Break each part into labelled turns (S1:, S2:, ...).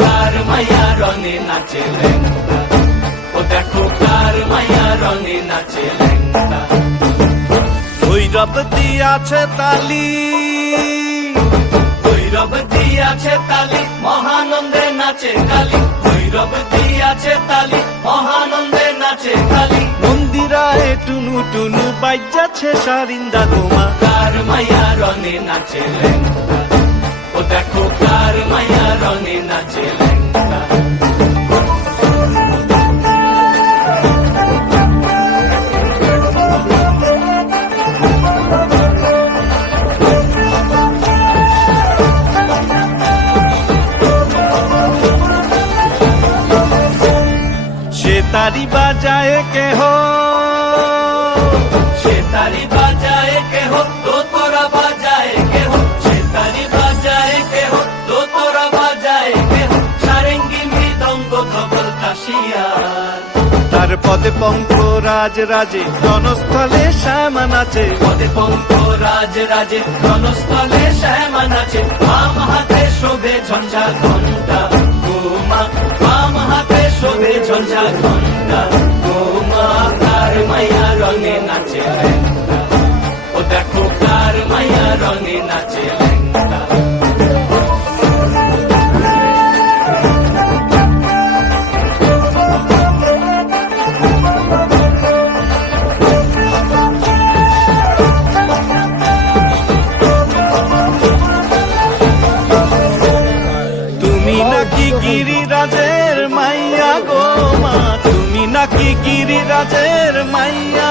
S1: কার মায়া রনে নাচে লেঙ্গা ও
S2: ভৈরব দিয়াছে তালি
S1: ভৈরব দিয়াছে তালি মহানন্দে নাচে কালী ভৈরব দিয়াছে তালি
S2: মহা টুনু বাইজাছে সারিন্দা গোমা
S1: কার মাইয়া রঙে নাচে লেঙ্গা ও দেখো কার মাইয়া রঙে নাচে লেঙ্গা
S2: সে তারি বাজায় কেহ
S1: তার
S2: পদে পঙ্ক রাজ রাজে জনস্থলে শ্যামা নাচে
S1: পদে পঙ্ক রাজ রাজে রণস্থলে শ্যামা নাচে বাম হাতে শোভে ঝঞ্ঝা ঘণ্টা গোমা বাম হাতে শোভে ঝঞ্ঝা
S2: ঘণ্টা গিরিরাজের মাইয়া গো মা, তুমি নাকি গিরিরাজের মাইয়া?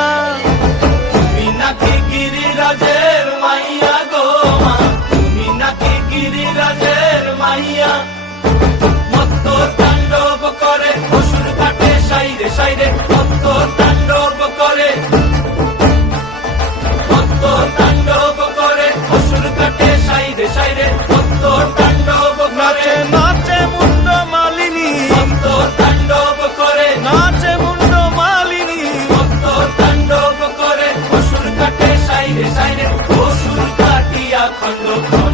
S1: তুমি নাকি গিরিরাজের মাইয়া গো মা, তুমি নাকি গিরিরাজের মাইয়া? মত্ত তাণ্ডব করে অসুর কাটে, সাইরে সাইরে, মত্ত খন্ড